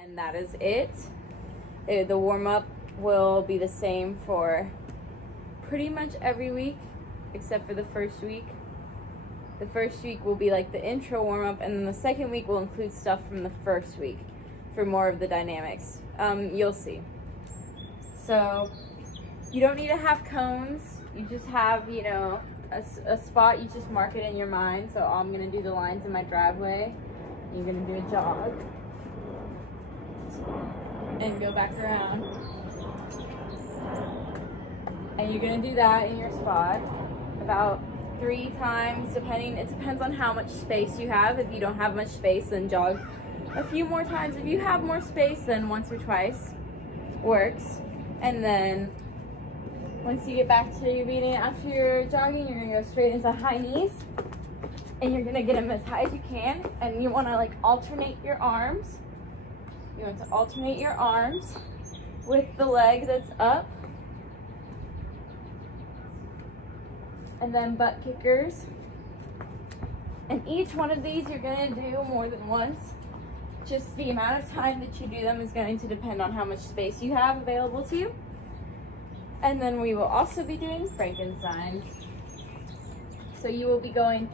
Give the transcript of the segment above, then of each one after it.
And that is it. The warm-up will be the same for pretty much every week except for the first week. The first week will be like the intro warm-up, and then the second week will include stuff from the first week for more of the dynamics. You'll see. So you don't need to have cones. You just have, you know, a spot. You just mark it in your mind. So I'm gonna do the lines in my driveway. You're gonna do a jog and go back around. And you're gonna do that in your spot about 3 times, depending. It depends on how much space you have. If you don't have much space, then jog a few more times. If you have more space, then once or twice works. And then once you get back to your beating, after you're jogging, you're gonna go straight into high knees, and you're gonna get them as high as you can. And you want to like alternate your arms. You want to alternate your arms with the leg that's up. And then butt kickers. And each one of these you're gonna do more than once. Just the amount of time that you do them is going to depend on how much space you have available to you. And then we will also be doing Frankensteins. So you will be going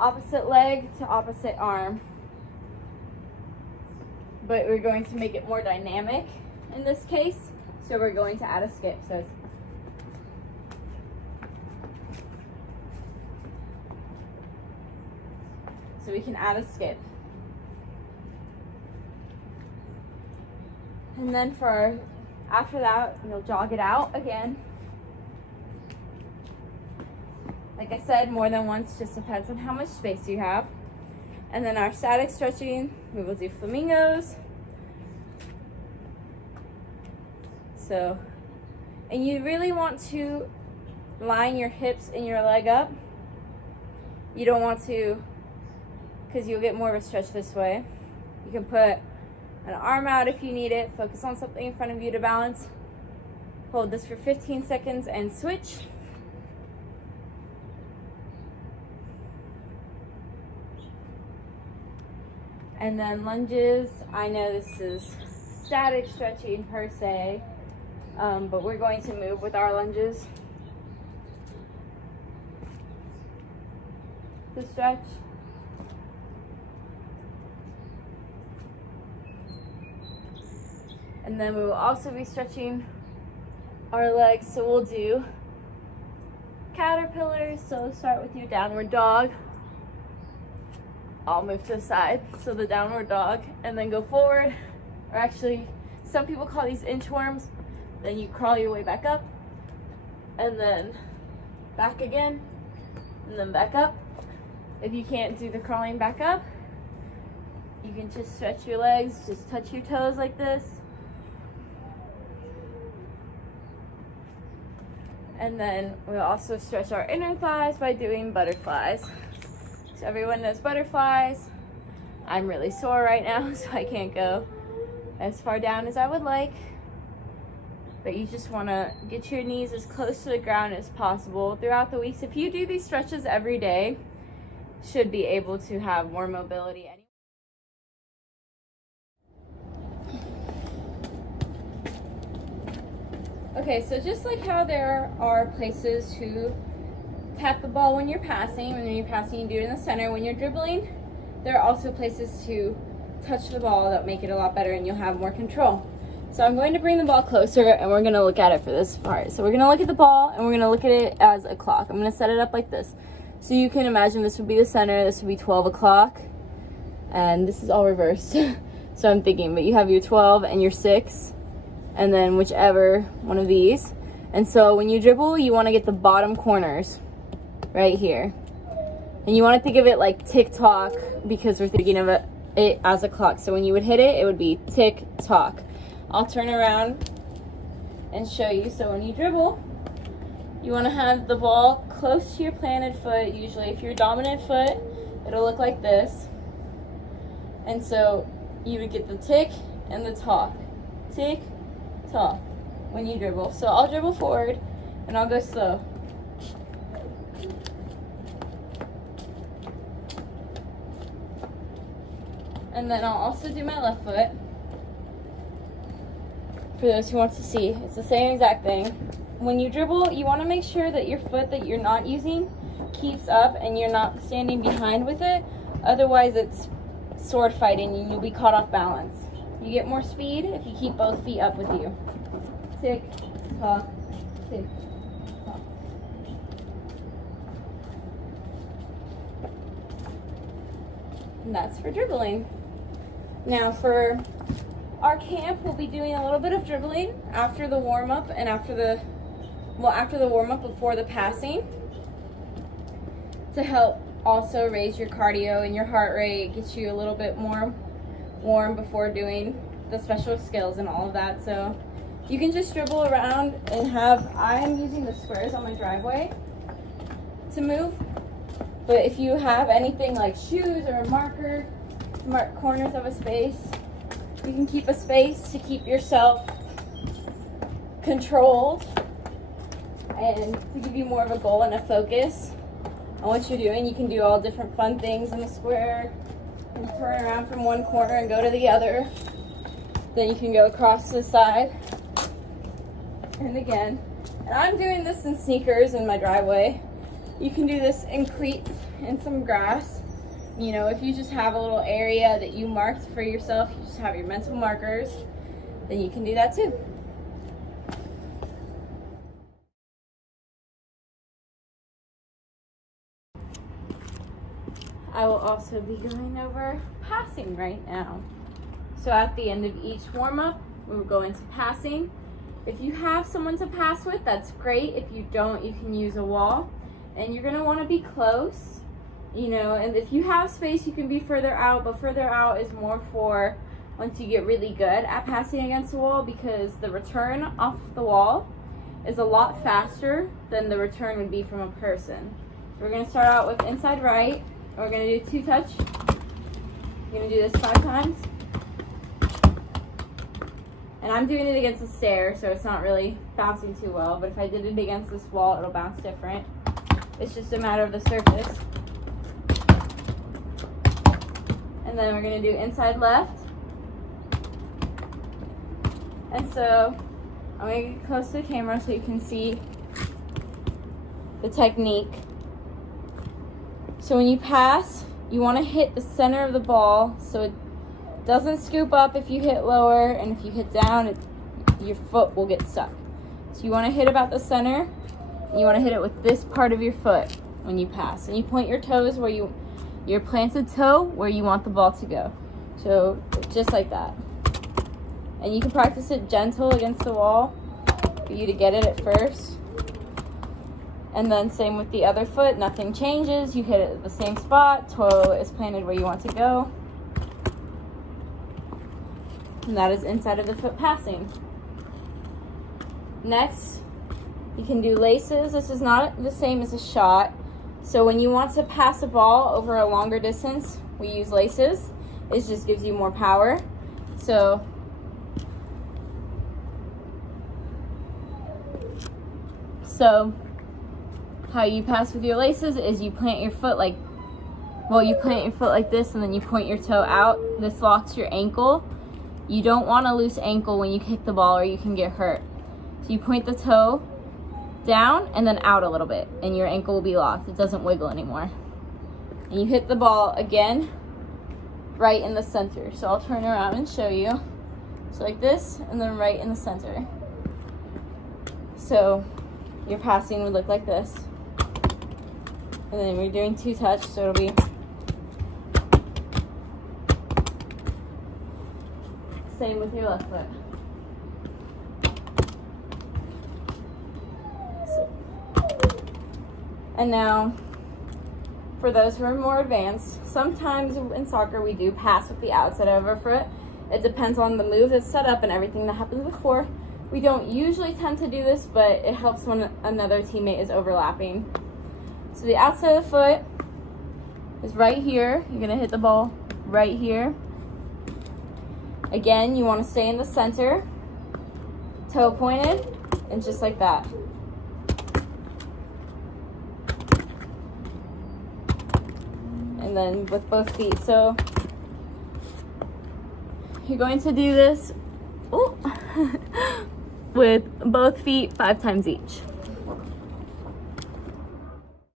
opposite leg to opposite arm. But we're going to make it more dynamic in this case. So we're going to add a skip. So it's so we can add a skip. And then after that, you'll jog it out again. Like I said, more than once, just depends on how much space you have. And then our static stretching, we will do flamingos. So, and you really want to line your hips and your leg up. You don't want to, because you'll get more of a stretch this way. You can put an arm out if you need it. Focus on something in front of you to balance. Hold this for 15 seconds and switch. And then lunges. I know this is static stretching per se, but we're going to move with our lunges to stretch. And then we will also be stretching our legs. So we'll do caterpillars. So start with your downward dog. I'll move to the side. So the downward dog, and then go forward. Or actually, some people call these inchworms. Then you crawl your way back up, and then back again, and then back up. If you can't do the crawling back up, you can just stretch your legs, just touch your toes like this. And then we'll also stretch our inner thighs by doing butterflies. So everyone knows butterflies. I'm really sore right now, so I can't go as far down as I would like. But you just want to get your knees as close to the ground as possible throughout the weeks. If you do these stretches every day, should be able to have more mobility. Okay, so just like how there are places to tap the ball when you're passing, and when you're passing you do it in the center. When you're dribbling, there are also places to touch the ball that make it a lot better, and you'll have more control. So I'm going to bring the ball closer, and we're going to look at it for this part. So we're going to look at the ball, and we're going to look at it as a clock. I'm going to set it up like this. So you can imagine this would be the center, this would be 12 o'clock, and this is all reversed. So I'm thinking, but you have your 12 and your 6, and then whichever one of these. And so when you dribble, you want to get the bottom corners right here. And you want to think of it like tick-tock, because we're thinking of it as a clock. So when you would hit it, it would be tick-tock. I'll turn around and show you. So when you dribble, you want to have the ball close to your planted foot. Usually if you're dominant foot, it'll look like this. And so you would get the tick and the tock. Tick, tock when you dribble. So I'll dribble forward and I'll go slow. And then I'll also do my left foot. for those who want to see. It's the same exact thing. When you dribble, you want to make sure that your foot that you're not using keeps up and you're not standing behind with it. Otherwise, it's sword fighting and you'll be caught off balance. You get more speed if you keep both feet up with you. Tick, tock, tick, tock. And that's for dribbling. Now for our camp, we'll be doing a little bit of dribbling after the warm-up and after the warm-up before the passing, to help also raise your cardio and your heart rate, get you a little bit more warm before doing the special skills and all of that. So you can just dribble around and I'm using the squares on my driveway to move, but if you have anything like shoes or a marker to mark corners of a space, you can keep a space to keep yourself controlled and to give you more of a goal and a focus on what you're doing. You can do all different fun things in the square and turn around from one corner and go to the other. Then you can go across to the side and again. And I'm doing this in sneakers in my driveway. You can do this in cleats and some grass. You know, if you just have a little area that you marked for yourself, you just have your mental markers, then you can do that too. I will also be going over passing right now. So at the end of each warm-up, we will go into passing. If you have someone to pass with, that's great. If you don't, you can use a wall. And you're gonna wanna be close, you know, and if you have space, you can be further out, but further out is more for once you get really good at passing against the wall, because the return off the wall is a lot faster than the return would be from a person. So we're gonna start out with inside right. We're gonna do 2 touch. We're gonna do this 5 times. And I'm doing it against a stair, so it's not really bouncing too well, but if I did it against this wall, it'll bounce different. It's just a matter of the surface. And then we're gonna do inside left. And so I'm gonna get close to the camera so you can see the technique. So when you pass, you wanna hit the center of the ball so it doesn't scoop up if you hit lower, and if you hit down, your foot will get stuck. So you wanna hit about the center. You want to hit it with this part of your foot when you pass. And you point your toes where your planted toe where you want the ball to go. So just like that. And you can practice it gentle against the wall for you to get it at first. And then same with the other foot, nothing changes. You hit it at the same spot, toe is planted where you want to go. And that is inside of the foot passing. Next, you can do laces. This is not the same as a shot. So when you want to pass a ball over a longer distance, we use laces. It just gives you more power. So how you pass with your laces is you plant your foot like this, and then you point your toe out. This locks your ankle. You don't want a loose ankle when you kick the ball or you can get hurt. So you point the toe down and then out a little bit, and your ankle will be locked. It doesn't wiggle anymore. And you hit the ball again right in the center. So I'll turn around and show you. So like this, and then right in the center. So your passing would look like this. And then we're doing 2 touch, so it'll be same with your left foot. And now, for those who are more advanced, sometimes in soccer we do pass with the outside of our foot. It depends on the move that's set up and everything that happens before. We don't usually tend to do this, but it helps when another teammate is overlapping. So the outside of the foot is right here. You're gonna hit the ball right here. Again, you wanna stay in the center, toe pointed, and just like that. And then with both feet. So you're going to do this. Oh, with both feet 5 times each.